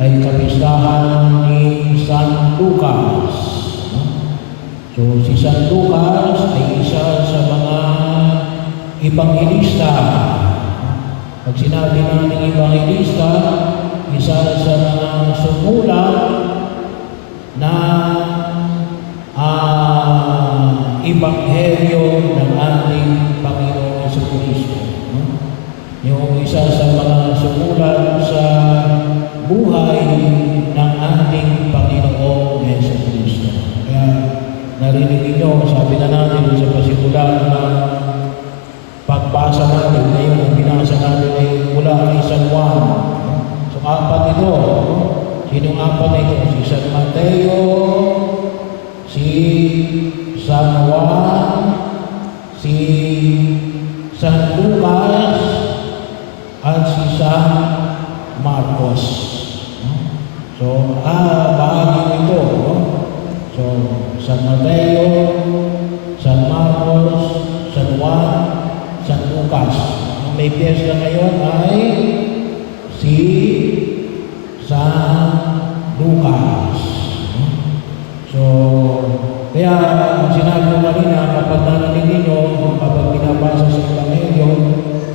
ay kapistahan ni San Lucas. So, si San Lucas ay isa sa mga ebanghelista. Pag sinabi natin ebanghelista, isa sa mga sumulat na ebanghelyo ng ating Panginoong Jesucristo. Yung isa sa mga sumulat sa buhay ng ating Panginoong Jesucristo. Kaya narinig niyo, sabi na natin sa pasimula na pagbasa natin ngayon, ang binasa natin ay mula kay San Juan. So, apat ito. Sinong apat na ito? Si San Mateo, si San Juan, si San Lucas, at si San Marcos. So, bahagi ito. So, San Mateo, San Marcos, San Juan, San Lucas. Ang may piyesta ngayon ay si San Lucas. So, kaya sinabi ko kanina, kapag narinig ninyo, kapag binabasa sa Ebanghelyo,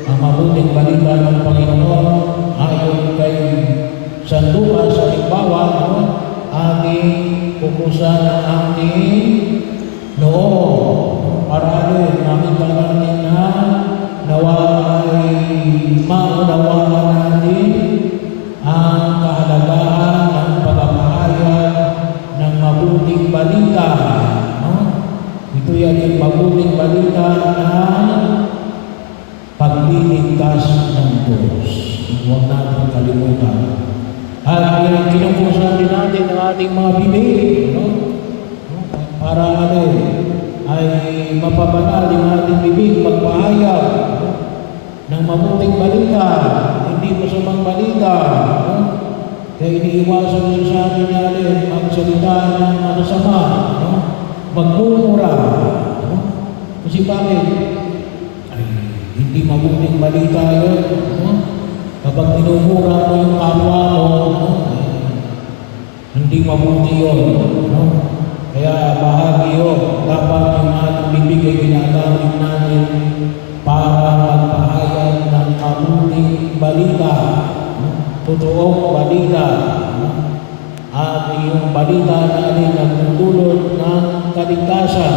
ang mabuting balita ng Panginoon ayon kay San Lucas, halimbawa, ating kukusan ng ating noo. Para makita natin na naway maunawaan natin ang kahalagahan ng pagpapahayag ng mabuting balita. Ito yan yung mabuting balita na pagliligtas ng Diyos. Huwag natin kalimutan. At kinukusan din natin ang ating mga bibig, para ay mapabanal yung ating bibig, magpahayag ng mabuting balita, hindi masamang balita. Kaya iniiwasan nyo sa atin natin magsalita ng masama, magmumura. Kasi bakit? Ay, hindi mabuting balita yun. Kapag minumura mo yung kapwa mo, hindi mabuti yun. Kaya bahagi yun. Dapat yung ating bibig ay ginagamit natin para magpahayag ng mabuting balita. Totoong balita. At yung balita natin nagtutulot ng kaligtasan.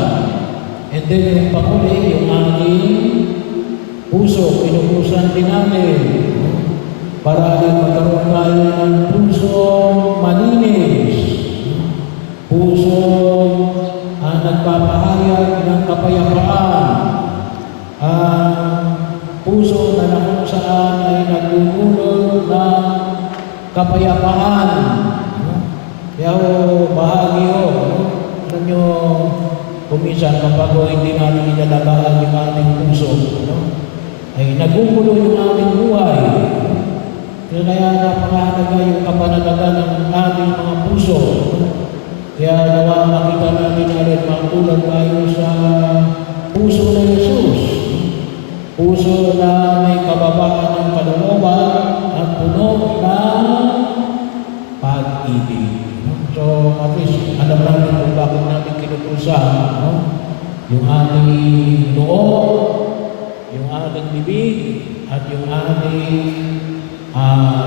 And then yung panghuli, yung ating puso, pinupusan din natin. Para magkaroon tayo ng puso malinis. Puso nagpapahayag ng kapayapaan. Puso na kung saan ay nagdudulot ng kapayapaan. Kaya bahagi yun. Alam nyo, kuminsan kapag hindi natin inalagaan yung ating puso, ay nagugulo yung ating buhay. Kaya napakahalaga yung kapanatagan ng ating mga puso. Kaya nawa makita natin natin magtulad tayo sa puso na Jesus. Puso na may kababaan ng kalooban at puno ng pag-ibig. So, at least, alam natin kung bakit natin kinutusan. Yung ating noo, yung ating bibig, at yung ating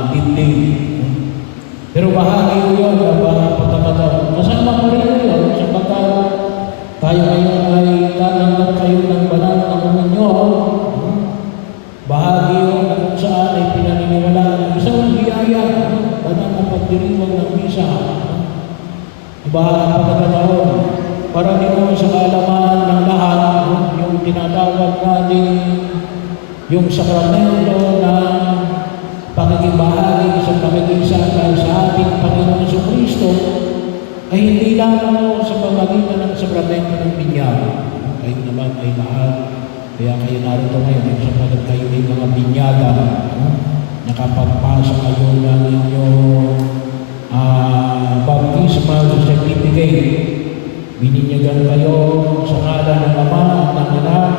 dibdib. Pero bahagi yun, pagkakataon. Kasama ko rin yun, sapagkat tayo ngayon ay tatanggap kayo ng banal na komunyon. Bahagi yun na kung saan ay pinaniniwalaan ng isang biyaya, banal na pagdiriwang ng misa. Pagkakataon, para din sa kaalaman ng lahat, yung tinatawag natin, yung sakramento na pakikibahagi sa pakikisakay sa ating Panginoong Jesucristo ay hindi lamang sa pamagitan ng sakramento ng binyag. Kayo naman ay lahat. Kaya kayo narito ngayon sapagkat kayo ay mga binyaga. Nakapagpasa kayo ng inyong baptismal certificate. Bininyagan kayo sa ngalan ng Ama at ng Anak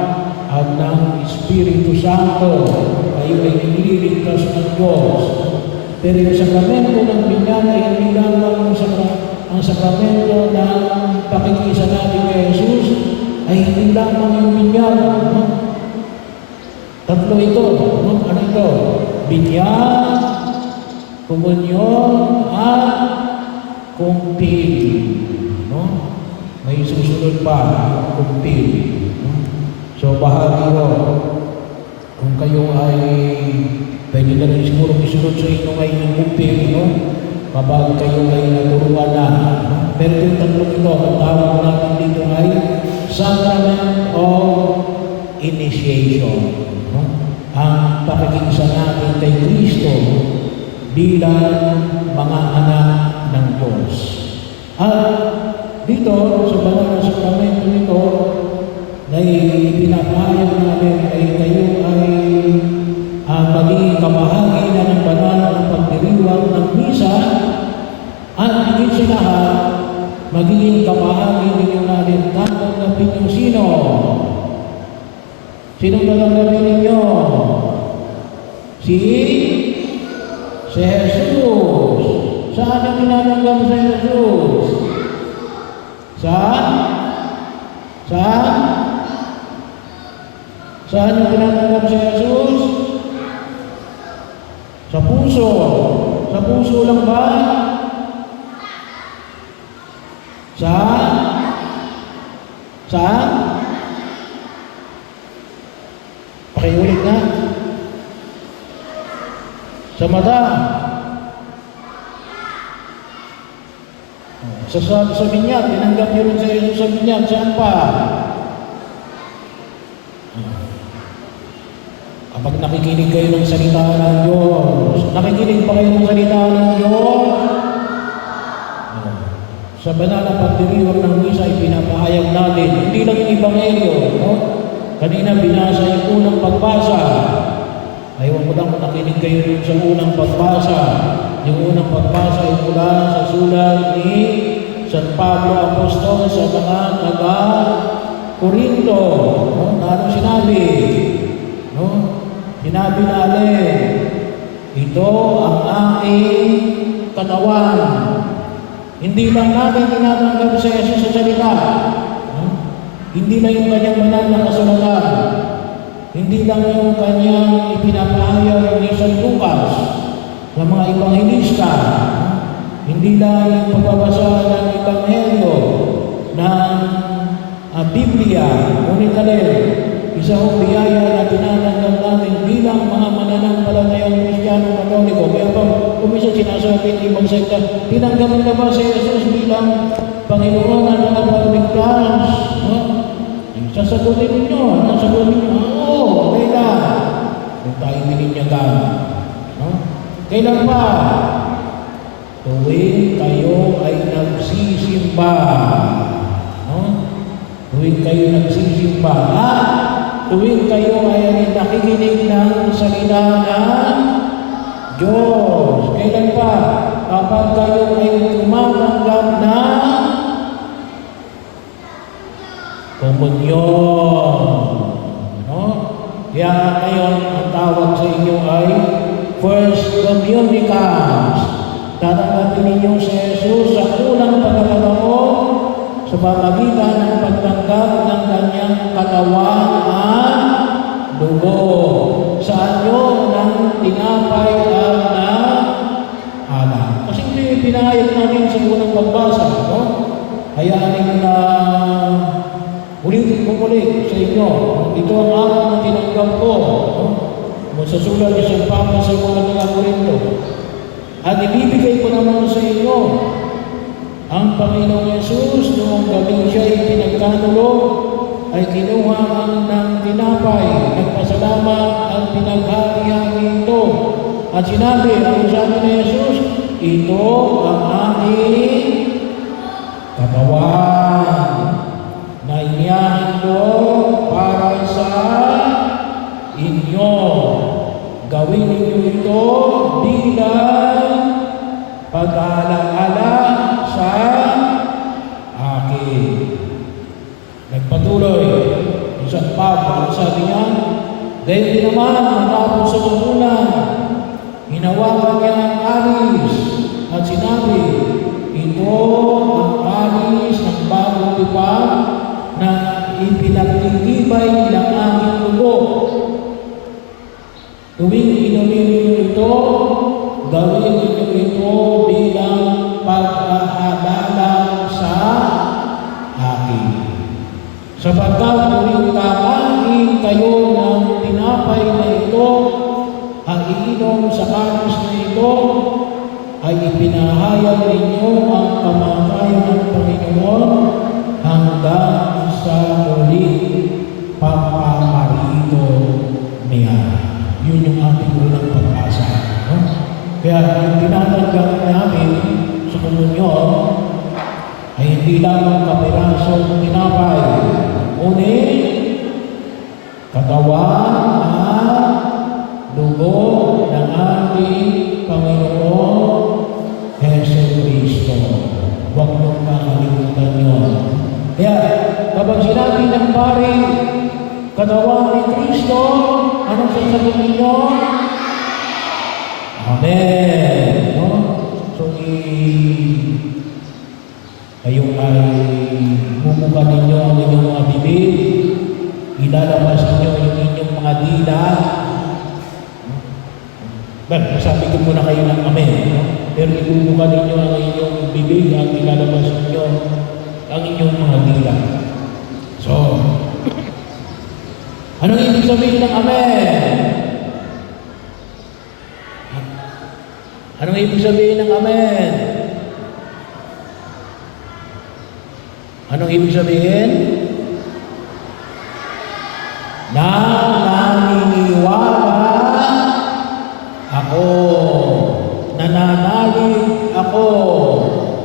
at ng Espiritu Santo. Kayo ay nililigtas ng Diyos. Pero yung sakramento ng binyag ay hindi lamang ang sakramento ng pakikisa natin kay Jesus ay hindi lamang yung binyag. No? Tatlo ito. No? Ano ito? Binyag, komunyon, at kumpil. No? May susunod pa, kumpil. No? So, bahagi ko. Kung kayo ay pwede na rin siguro isunod sa inyo ngayon yung kumpil, no? Kapag kayo ay naturuan na. No? Pero yung tatlong ito, ang tawag natin dito ay Sacrament of Initiation. No? Ang pakikisa natin kay Kristo bilang mga anak ng Diyos. At dito, sa banal na sakramento nito, na pinapahayag namin ay kayo ay maging kabahagi na ng banal na pagdiriwang ng misa at higit sa lahat, magiging kabahagi ninyo natin tatanggapin yung sino? Sinong tatanggapin ninyo? Si Jesus. Saan ang tinatanggap sa Jesus? Saan? Saan yung tinatanggap si Jesus? Sa puso. Sa puso lang ba? Saan? Pakiulit na. Sa mata. Sa binyag, tinanggap niyo rin sa Jesus sa binyag. Saan pa? Kapag nakikinig kayo ng salita ng Diyos, nakikinig pa kayo ng salita ng Diyos? Sa banal na pagdiriwang ng misa ay pinapahayag natin, hindi lang yung Ebanghelyo, no? Kanina binasa yung unang pagbasa. Ayaw mo lang kung nakinig kayo sa unang pagbasa. Yung unang pagbasa ay mula sa sulat ni San Pablo Apostol sa mga taga-Korinto. No? Na anong sinabi? No? Sinabi natin, ito ang aking katawan. Hindi lang natin tinatanggap sa Jesus sa salita. Hindi lang yung kanyang banal na kasulatan. Hindi lang yung kanyang ipinapahayag ni San Lucas sa mga ebanghelista. Hindi lang yung pagbabasa ng ebanghelyo ng Biblia. Ngunit alin, isa hong biyaya na tinatanggap natin bilang mga mananampalatayang Kristiyano Katoliko. Kaya pa, kumisa sinasabi ng ibang sekta, tinanggap na ba si Jesus bilang Panginoon at tagapagligtas? Sasagutin ninyo, nasagutin ninyo, oo, kailan? Kung tayo bininyagan. No? Kailan pa? Tuwing kayo ay nagsisimba. No? Tuwing kayo nagsisimba. Tuwing kayo ay nakikinig ng salita ng Diyos. Kailan pa? Kapag kayo ay tumatanggap na komunyon. No? Kaya ngayon, ang tawag sa inyo ay First Communicants. Tatanggapin ninyo si Jesus sa unang pagkakataon sa pamagitan ng pagtanggap ng kanyang katawan at dugo. Saan nyo ng tinapay at ng alak. Kasi hindi pinahayag natin sa unang pagbasa. No? Hayaan ninyo na ulitin ko ulit sa inyo. Ito ang araw na tinanggap ko. No? Sa sulat ni San Pablo sa mga taga-Korinto. At ibibigay ko naman sa inyo ang Panginoong Yesus noong gabing siya ay pinagkanulog ay kinuha ng tinapay, nagpasalamat at pinaghati-hati ito. At sinabi, ang sabi ni Jesus, ito ang aking katawan na inihandog para sa inyo. Gawin ninyo ito bilang pag-aala-ala sa akin. Nagpatuloy yung San Pablo, sabi niya, dahil din naman matapos sa magulang hinawakan niya ang alis at sinabi, ito ang alis ng bagong tipan na ipinagtitibay ng aking dugo. Tuwing inumin ninyo ito, gawin ninyo ito bilang pag-aalala sa akin. Sapagkat tuwing kakain kayo ng tinapay na ito, ang iinom sa kalis na ito, ay ipinahayag ninyo ang kamatayan ng Panginoon hanggang sa muling pagpaparito niya. Yun yung ating unang pagbasa. No? Kaya ang tinatanggap namin sa komunyon ay hindi lamang kapirasong tinapay, ngunit katawan at dugo ng ating Panginoon Hesus Kristo. Huwag mong kakalimutan yun. Kaya kapag sinabi ng pari, katawan ni Kristo, anong sasagot ninyo? Amen. No? So, kayo ay bumuka ninyo ang inyong mga bibig, ilalabas ninyo yung inyong mga dila. Sabi ko muna kayo ng amen. No? Pero ibubuka ninyo ang inyong bibig at ilalabas ninyo ang inyong mga dila. So, anong ibig sabihin ng amen? Anong ibig sabihin ng amen? Anong ibig sabihin? Na naniniwala ako, nananalig ako.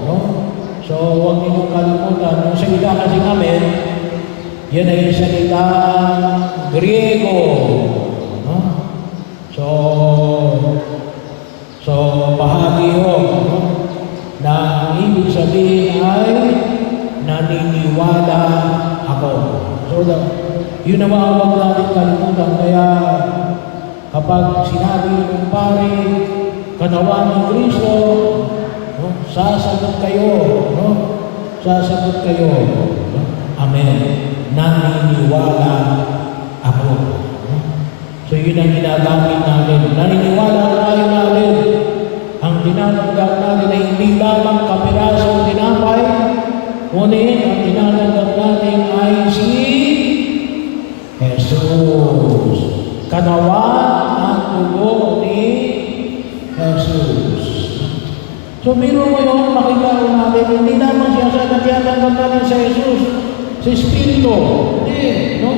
No? So, huwag ninyong kalimutan. Yung salita kasi namin, yan ay salita Griego. No? So, bahagi yun. No? Na ang ibig sabihin ay naniniwala ako. So, yun naman ang huwag natin kalimutan. Kaya, kapag sinabi ng pari, katawan ng Kristo, no? Sasagot kayo. No? Sasagot kayo. No? Amen. Naniniwala ako. No? So yun ang ginagamit natin. Naniniwala tayo natin. Ang tinatanggap natin ay hindi lamang kapirasong tinapay, ngunit ang tinatanggap natin ay si Jesus. Katawan ang dugo ni Jesus. So, biro mo yun, makikita natin, hindi naman siya sa natiyatanggap natin sa Jesus, sa Espiritu. Hindi, no?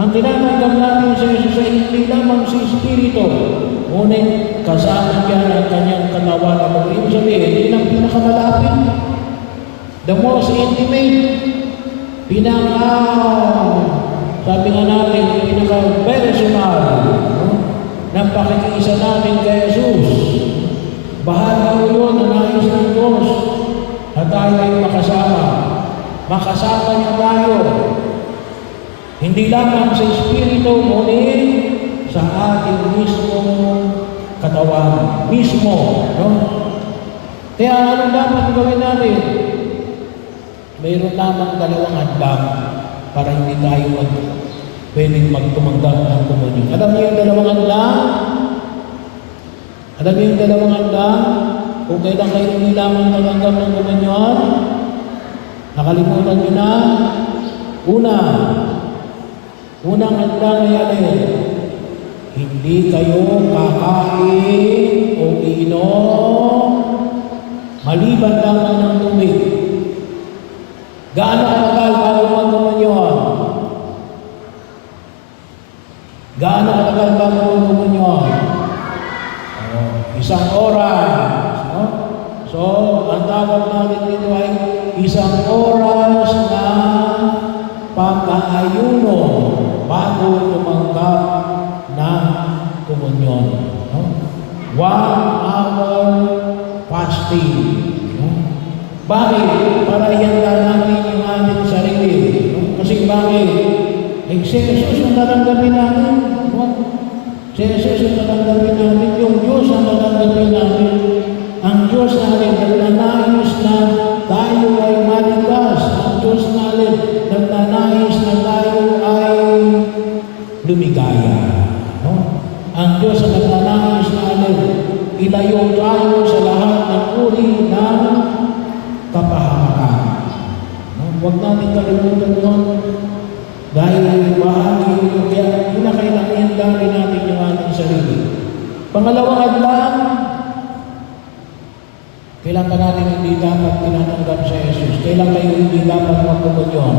Ang tinatanggap natin sa Jesus ay hindi lamang sa Espiritu, ngunit kasama niya ang kanyang katawan. Ang ibig sabihin, yun ang pinakamalapit, the most intimate, sabi nga natin, pinaka-personal, no? ng pakikiisa namin kay Jesus. Bahagi ko yun na nais ng Diyos na tayo ay makasama. Makasama niya tayo. Hindi lamang sa Espiritu, ngunit sa ating mismong katawan. Mismo. No? Kaya ano dapat gawin natin? Mayroon lamang dalawang hadlang para hindi tayo pwedeng magtumanggap ng komunyon. Alam niyo yung dalawang hadlang? Alam niyo yung dalawang hadlang? Kung kailan kayo hindi lamang tatanggap ng komunyon, nakalimutan niyo na. Unang hadlang ay alin? Hindi kayo kakain o iinom maliban lamang ng tubig. Gaano katagal bago magkomunyon? Gaano katagal bago magkomunyon? Isang oras. No? So, ang tawag natin dito ay isang oras na pag-aayuno bago tumanggap ng komunyon. No? 1 hour fasting. No? Bakit? Para ihanda natin yung ating sarili. No? Kasi bakit? Si Jesus ang tatanggapin natin. No? Si Jesus ang tatanggapin natin, yung Diyos ang tatanggapin natin. Ang Diyos natin nagnanais na tayo ay maligtas. Ang Diyos natin nagnanais na tayo ay lumigaya. No? Ang Diyos ang nagnanais natin ilayo tayo sa lahat ng uri ng kapahamakan. No? Huwag natin kalimutan yun. Dahil bahagi yung kinakailangan gawin natin yung ating sarili. Pangalawang adlang, kailan ka natin hindi dapat tinatanggap sa Jesus? Kailan kayo hindi dapat magkumunyon?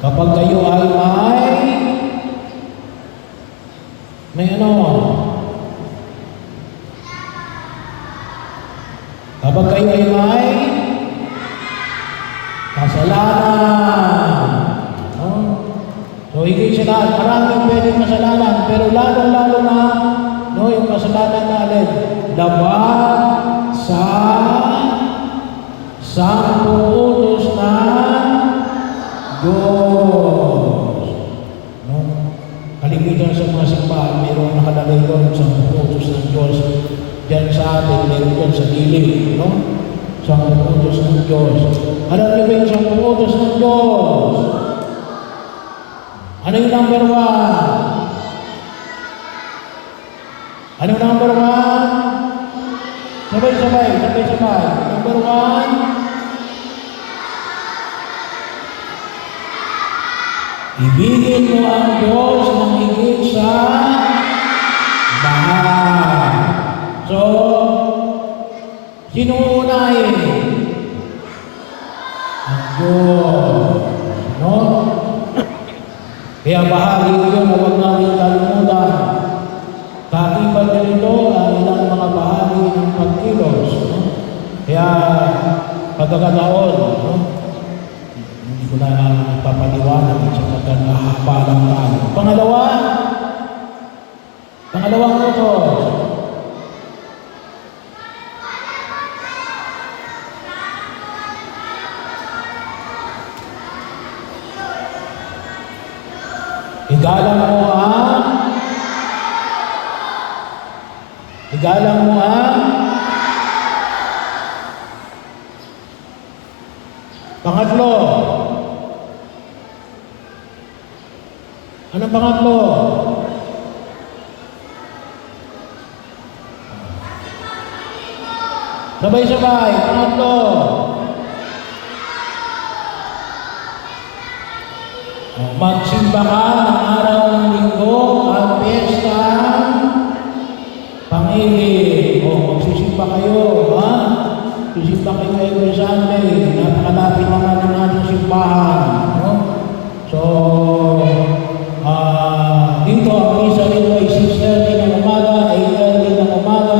Kapag kayo ay may ano? Kapag kayo ay may kasalanan. So, higit sa lahat, maraming pwedeng kasalanan, pero lalong-lalo na, no, yung kasalanan natin, labag sa 10 utos ng Diyos. No? Kalimitan sa mga simbahan, mayroong nakalagay doon 10 utos ng Diyos. Diyan sa atin, mayroon dyan sa gilid, no? 10 utos ng Diyos. Alam niyo ba yung 10 utos ng Diyos? Ano yung number 1? Ano yung number 1? Sabay-sabay. Number 1, ibigin mo ang Diyos ng higit sa lahat. So, sino unahin? Ang Diyos. No? Kaya bahagi yun na huwag namin kalimutan. Kakibat na ito ang ilang mga bahagi ng pagkilos. No? Kaya pagkakataon, no? Hindi ko na papaliwanag sa pagkakahapa lang tayo. Pangalawang utos. Igalang mo ang pangatlo. Anong pangatlo? Sabay-sabay, pangatlo. Magsimba ka ng araw ng linggo at piyesta pangili. Magsisimba kayo, ha? Sisimba kayo every Sunday. Napakalapit naman ng ating simbahan, no? So, dito ang misa nito ay 6:30 ng umaga, 8:30 ng umaga,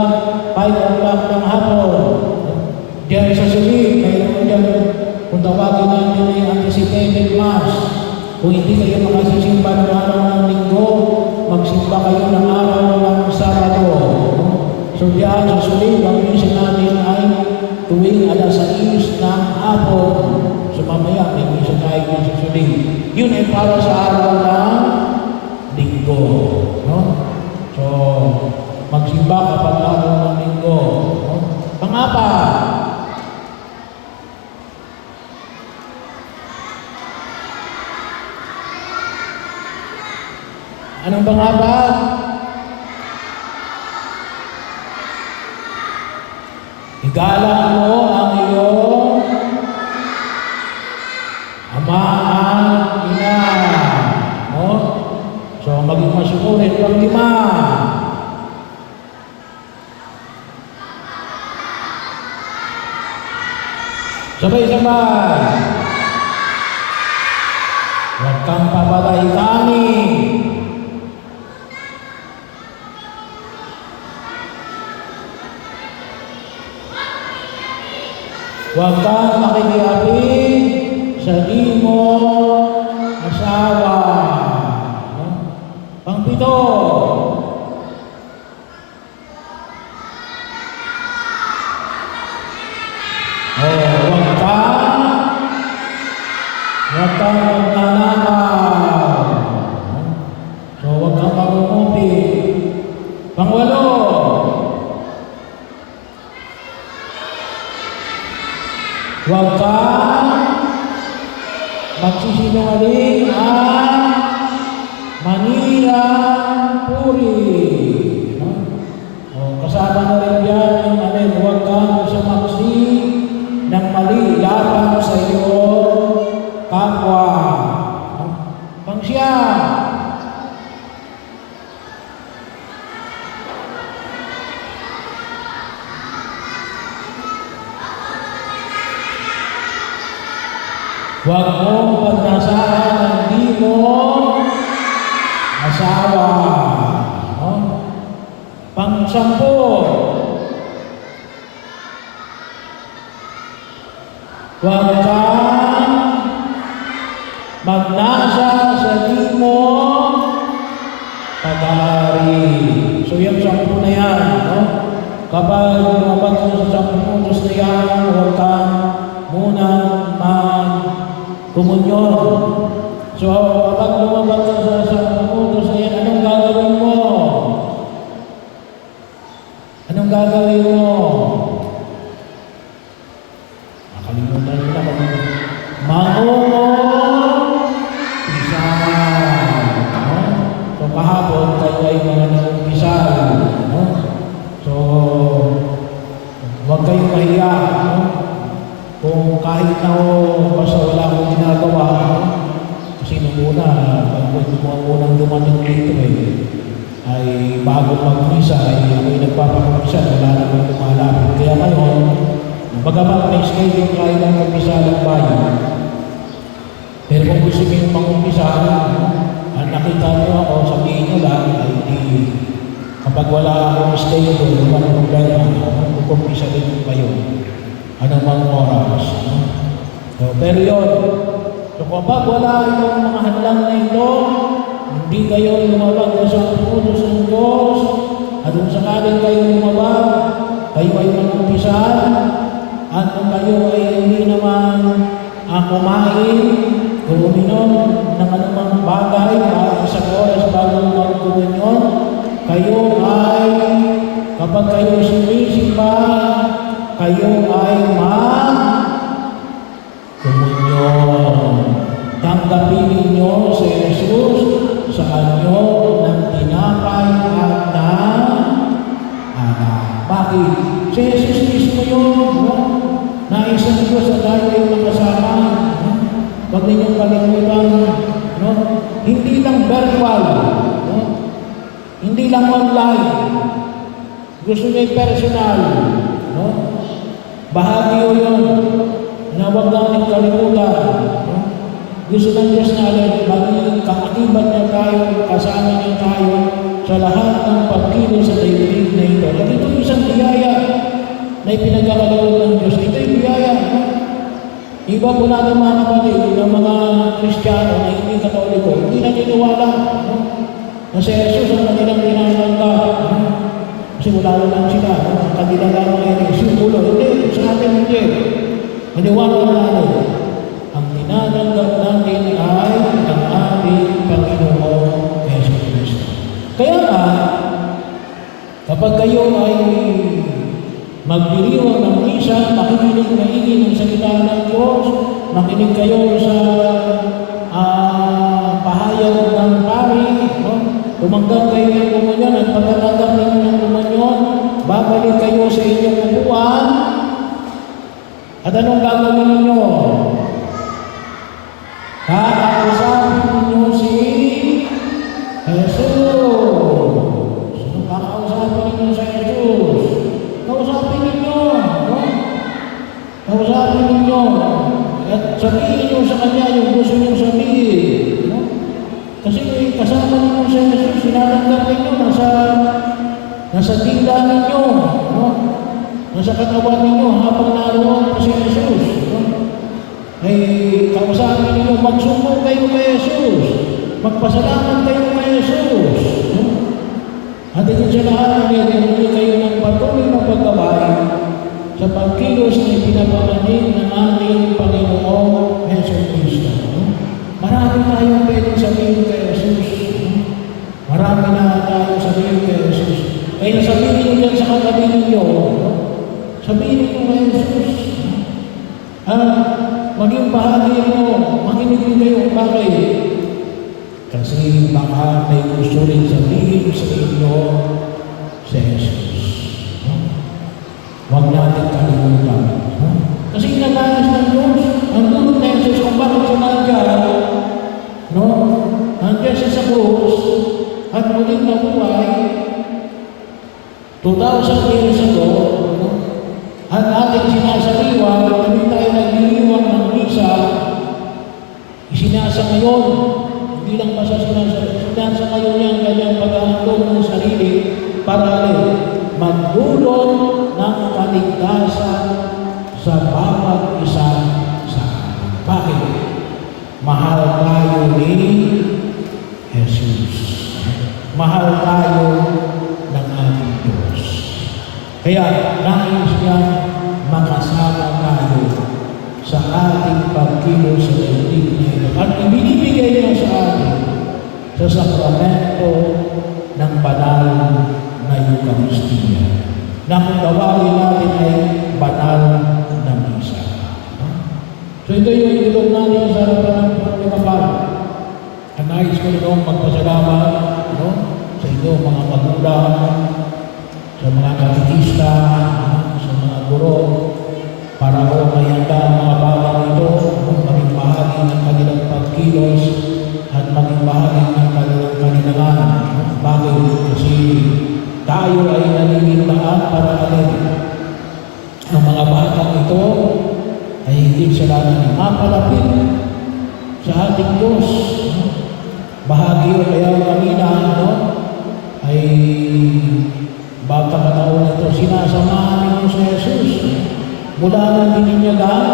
5 o'clock ng hapon. Diyan sa Sulig, mayroon dyan, kung tawagin natin ay anticipated mass. Kung hindi kayo makasisimba ng araw ng linggo, magsimba kayo ng araw ng Sabado. So diyan sa Sulig, ang misa natin ay tuwing alas 6 ng hapon. So mamaya, may misa tayo din sa Sulig. Yun ay para sa araw ng linggo. No? So, magsimba kapag araw ng linggo. No? Pang-apat, anong pangapat? Igalang mo ang iyong ama at ina. No? So, maging masukurin. Pang-5, sabay-sabay. Huwag kang papatay-kanin. Huwag kang makikiapin sa di mo asawa. No? Pang-7, huwag kang magnanakaw. So, huwag kang marungupi. pagsisinungaling at manirang puri. No? O, kasama na rin yan yung alin, huwag kang sumaksi ng mali laban sa iyo kapwa. No? Pangsiya, huwag mong pagnasahan ang di mo asawa. No? Pang-sampu, huwag kang magnasa sa di mo pag-aari. So yung 10 na yan, no? Kapag lumabag ka sa 10 utos na yan, huwag kang munang mag-komunyon. So kapag lumabag ka sa 10 utos na yan, anong gagawin mo? Anong gagawin mo? Nakalimutan nyo na kung mangungumpisal. No? So kahapon kayo ay mga nangumpisal. No? So huwag kayong mahiya. No? Kung kahit na basta wala akong ginagawa, no? Kasi nung una, pag unang dumating dito ay bago mag-misa, ay ako'y nagpapakumisa, wala naman lumalapit. Kaya ngayon, bagamat may schedule tayo ng mag-misa ng bayan, pero kung gusto nyo mag-umpisa, nakita nyo ako, sabihin nyo lang, ay di, kapag wala akong schedule, walang problema, mag-umpisa din kayo. Anong mga oras. So, pero yun, so kapag wala itong mga hadlang na ito, hindi kayo lumabag sa utos ng Diyos, at kung sakaling kayo lumabag, kayo ay mag-umpisan, at kung kayo ay hindi naman kumain o uminom ng anumang bagay at isang oras bago mag-komunyon, kayo ay, kapag kayo sumisimba, kayo ay mag-komunyon. Tanggapin ninyo si Jesus sa anyo ng tinapay at ng anak. Bakit? Si Jesus mismo yun. No? Nais ng Diyos na tayo ay makasama. No? Huwag ninyong kalimutan. No? Hindi lang virtual. No? Hindi lang online. Gusto niya personal. No? Bahagi yun na huwag natin kalimutan. No? Gusto ng Diyos natin maging kaakibat niya tayo, kasama niya tayo sa lahat ng pagkilos sa daigdig na ito. At ito isang biyaya na ipinagkakaloob ng Diyos. Ito yung biyaya. No? Iba po natin mga kapatid ng mga Kristiyano na hindi Katoliko, hindi naniniwala. No? Na si Jesus ang kanilang pinanangga. No? Kasi wala lang sila, no? Ang kanila lang ay simbolo. Hindi, sa atin hindi. Maniwala natin. Ang tinananggap natin ay ang ating Panginoon Jesus Cristo. Kaya nga, kapag kayo ay magdiriwang ng misa, makikinig maigi ng salita ng Diyos, makinig kayo sa pahayag ng pari, no? Tumanggap kayo ng komunyon at pagkatanggap ninyo ng komunyon, babalik kayo sa inyong upuan. At anong gagawin ninyo? Kakausapin ninyo si Jesus. Sino kakausapin ninyo si Jesus? Kausapin ninyo. No? Kausapin ninyo. At sabihin nyo sa Kanya yung gusto nyo sabihin. No? Kasi kasama ninyo si Jesus, sinatanggap ninyo, nasa dila ninyo, no? Nasa katawan ninyo habang naroon pa si Jesus. No? Ay kausapin ninyo, magsumbong kayo kay Jesus, magpasalamat kayo kay Jesus. No? At higit sa lahat, hindi kayo ng patuloy na paggawain sa pagkilos na ipinapamanin ng ating Panginoong Jesus Cristo. No? Marami tayong pwedeng sabihin kay Jesus. Marami na tayong sabihin kay Jesus. Kaya sabihin nyo yan sa katabi ninyo. Sabihin nyo kay Jesus. maging bahagi mo, makinig din kayo. Bakit? Kasi baka may gusto rin sabihin sa inyo si Jesus. Huwag natin kalimutan. Kasi inanayos ng Diyos. Ang tulog na Jesus kung bakit siya nandiyan, no? Nandiyan siya sa krus at muling nabuhay 2,000 years ago, no? At ating sinasaliwa, kami tayo nagliliwang ng misa, isinasa ngayon, hindi lang pa sa sinasa ngayon yung kanyang pag-aandong ng sarili para magdulot ng kaligtasan sa bawat isa sa atin. Bakit? Mahal tayo ni Jesus. Mahal tayo ng ating Diyos. Kaya nais niya makasama tayo sa ating pagkilos sa daigdig na ito. At ibinibigay niya sa atin sa sakramento ng banal na Eucharistia. Na kung tawagin natin ay banal na misa. So ito yung itulog natin sa harapan ng pagkakapal. Nais ko rin magpasalamat, no? Sa inyo mga magulang, sa mga katikista, sa mga guro, para ko mayanda ang mga bata nito, maging bahagi ng kanilang pagkilos at maging bahagi ng kanilang kalinangan. Bakit? Kasi tayo ay naninilaan para alin. Ang mga batang ito ay hindi sila mapalapit sa ating Diyos. Bahagi o kaya kanina, no? Ay bata kataon ito, sinasamahan ninyo sa Jesus. Mula ng bininyagan,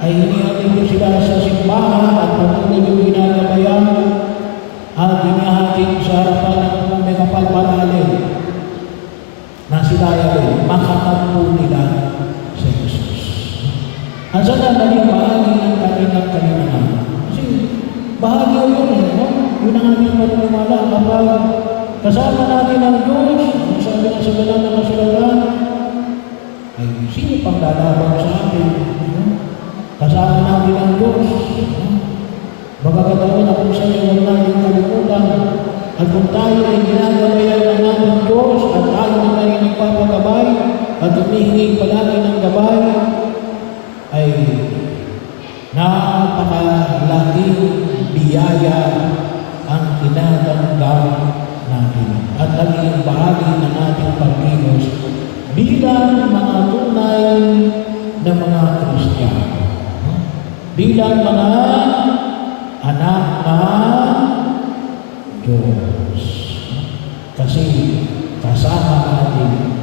ay inihatid ko sila sa simbahan at patuloy yung ginagabayan at inihatid sa harapan ng may kapalpalalim na sila ay makatagpo nila sa Jesus. Ang sana naging bahagi ng kanilang kalinangan. Kasi bahagi yun, no? Yun ang aming panunimala kapag kasama natin ang Diyos, ang sabi nga sa banal na kasulatan, ay sino pang lalaban sa atin? No? Kasama natin ang Diyos. No? Magkakataon na kung sa'yo huwag natin kalimutan. At kung tayo ay ginagabayan ng ating Diyos at tayo naman ay nagpapagabay at humihingi palagi ng gabay, ay napakalaking biyaya ang tinatanggap natin at naging bahagi ng ating pagkilos bilang mga tunay na mga Kristiyano. Bilang mga anak ng Diyos. Kasi kasama natin